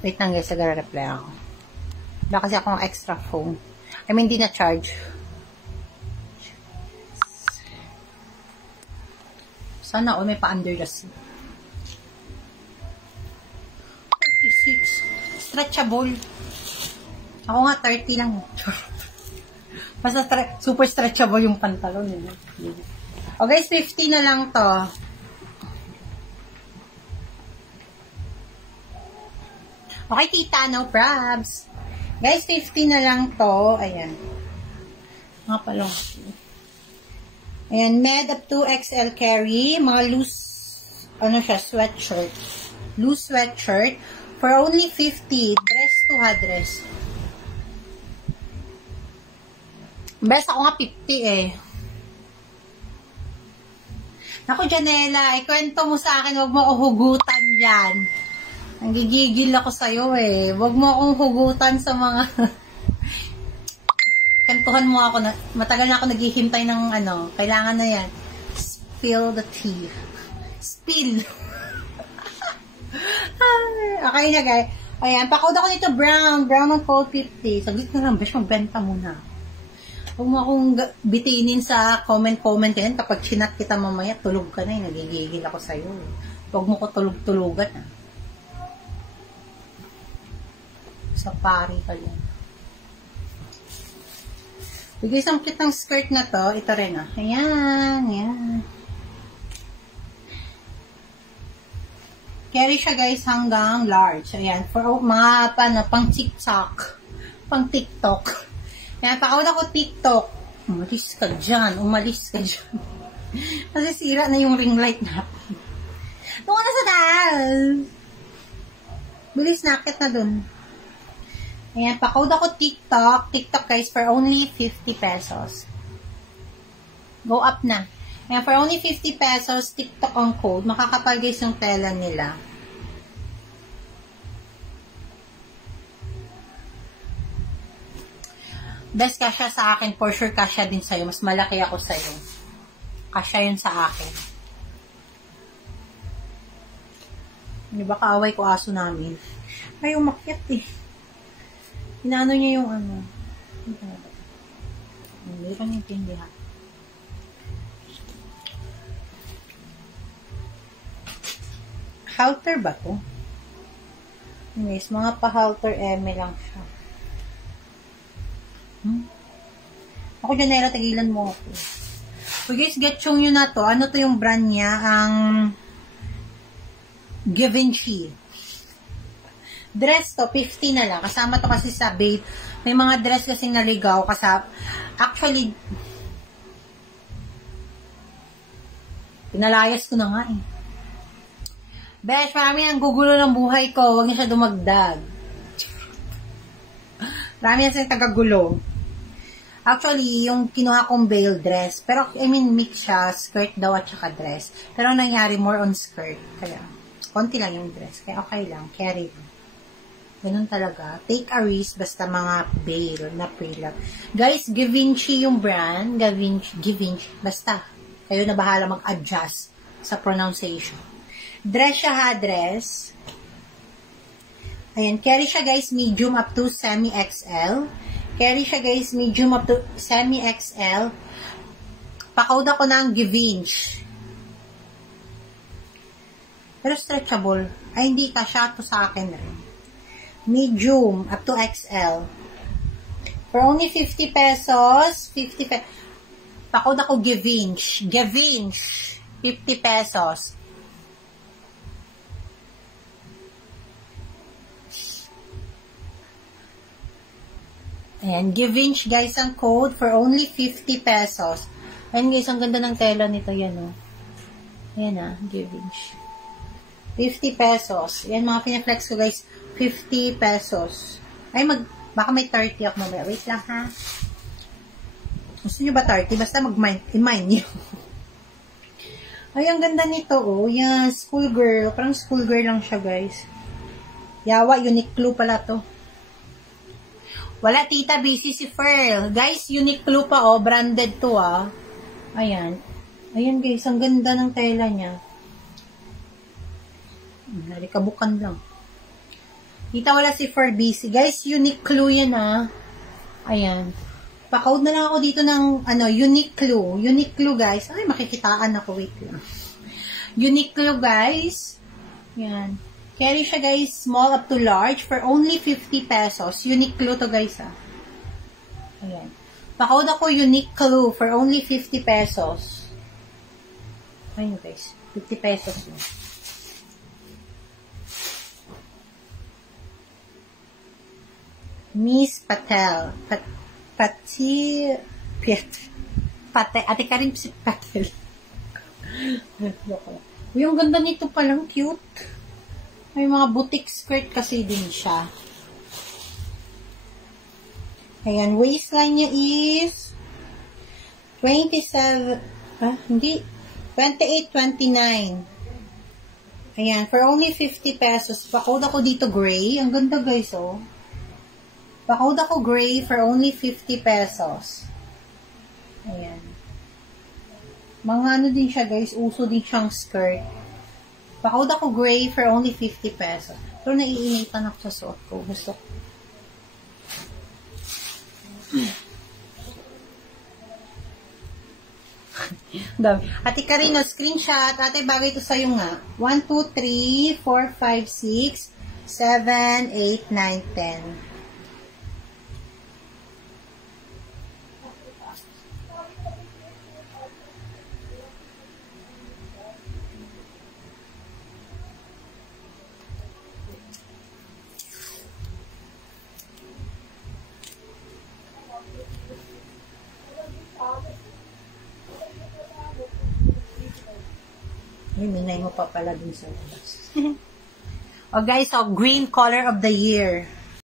Wait lang guys, nag-reply ako. Wala kasi akong extra phone. I mean, di na charge. Sana all may pa-under the seat. 36. Stretchable. Ako nga 30 lang. Basta super stretchable yung pantalon. O guys, 50 na lang to. Okay, tita, no probs. Guys, 50 na lang to. Ayan. Mga palong. Ayan, med up to XL carry. Mga loose, ano siya, sweatshirt. Loose sweatshirt. For only 50. Dress to dress. Best ako nga 50 eh. Naku, Janela, ikwento mo sa akin, huwag mo ako hugutan dyan. Nanggigigil ako sa'yo eh. Huwag mo akong hugutan sa mga... Kantuhan mo ako. Matagal na ako naghihintay ng ano. Kailangan na yan. Spill the tea. Spill. Okay na guys. Ayan. Pakawad ako nito brown. Brown ng 450. Saglit na lang. Besh, magbenta muna. Huwag mo akong bitinin sa comment yan. Kapag chinat kita mamaya, tulog ka na eh. Nagigigil ako sa'yo. Huwag mo ko tulog-tulugan ah. Sa pari ka yan. Bigay isang cute ng skirt na to. Ito rin ah. Ayan. Ayan. Carry siya guys hanggang large. Ayan. For mga pang TikTok. Pang TikTok. Ayan. Pakawad ako TikTok. Umalis ka dyan. Umalis ka dyan. Kasi sira na yung ring light natin. Doon ka na sa taas. Bilis nakit na dun. Ayan, pa-code ako TikTok. TikTok guys, for only 50 pesos. Go up na. Ayan, for only 50 pesos, TikTok ang code. Makakapal guys yung tela nila. Best kasya sa akin. For sure kasya din sa'yo. Mas malaki ako sa'yo. Kasya yun sa akin. Hindi ba kaaway ko aso namin? Ay, umakyat eh. Inaano niya yung ano. Hindi ko naintindihan. Halter ba to? Anyways, mga pa-halter eme lang siya. Ako Janela, tagilan mo ako. So guys, get yung yun na to. Ano to yung brand niya? Ang Givenchy. Dress to, 50 na lang. Kasama to kasi sa babe. May mga dress kasing naligaw. Actually, pinalayas ko na nga eh. Besh, marami ang gugulo ng buhay ko. Huwag niya siya dumagdag. Marami yan siyang tagagulo. Actually, yung kinuha kong veil dress. Pero, I mean, mix siya. Skirt daw at saka dress. Pero nangyari more on skirt. Kaya, konti lang yung dress. Kaya okay lang. Carry lang. Ganun talaga. Take a risk, basta mga veil na pre-love. Guys, Givenchy yung brand. Givenchy. Basta. Kayo na bahala mag-adjust sa pronunciation. Dress siya ha, dress. Ayan. Carry siya guys, medium up to semi-XL. Carry siya guys, medium up to semi-XL. Pakawad ako ng Givenchy. Pero stretchable. Ay, hindi kasya to sa akin rin. Medium up to XL. For only 50 pesos. 50 pesos. Pakawad ako Givenchy. 50 pesos. Ayan, Givenchy guys ang code for only 50 pesos. Ayan guys, ang ganda ng tela nito. Yan o. Ayan ah, Givenchy. 50 pesos. Ayan mga pinaflex ko guys. 50 pesos. Ay, baka may 30 ako mamaya. Wait lang ha. Gusto nyo ba 30? Basta i-mind nyo. Ay, ang ganda nito oh. Yan, schoolgirl. Parang schoolgirl lang siya guys. Yawa, Uniqlo pala to. Wala tita, busy si Ferl. Guys, Uniqlo pa oh, branded to ah. Ayan. Ayan guys, ang ganda ng tela niya. Narikabukan lang. Dito wala si Forbisi. Guys, Uniqlo yan Ayan. Pa-code na lang ako dito ng, Uniqlo. Uniqlo, guys. Ay, makikitaan ako. Wait lang. Uniqlo, guys. Yan. Carry siya, guys, small up to large for only 50 pesos. Uniqlo to, guys, Ayan. Pa-code ako Uniqlo for only 50 pesos. Ayun, guys. 50 pesos yun. Miss Patel. Ate Karim si Patel. Uy, ang ganda nito palang, cute. May mga boutique skirt kasi din siya. Ayan, waistline niya is 28.29. Ayan, for only 50 pesos. Pa-code ako dito gray. Ang ganda, guys, Pa-code ako gray for only 50 pesos. Ayan. Mga din siya, guys. Uso din siyang skirt. Pa-code ako gray for only 50 pesos. Pero naiinitan ako sa suot ko. Gusto ko. Ate Karino, screenshot. Ate, bagay ito sa'yo nga. 1, 2, 3, 4, 5, 6, 7, 8, 9, 10. Minay mo pa pala dun sa labas. Guys, green color of the year.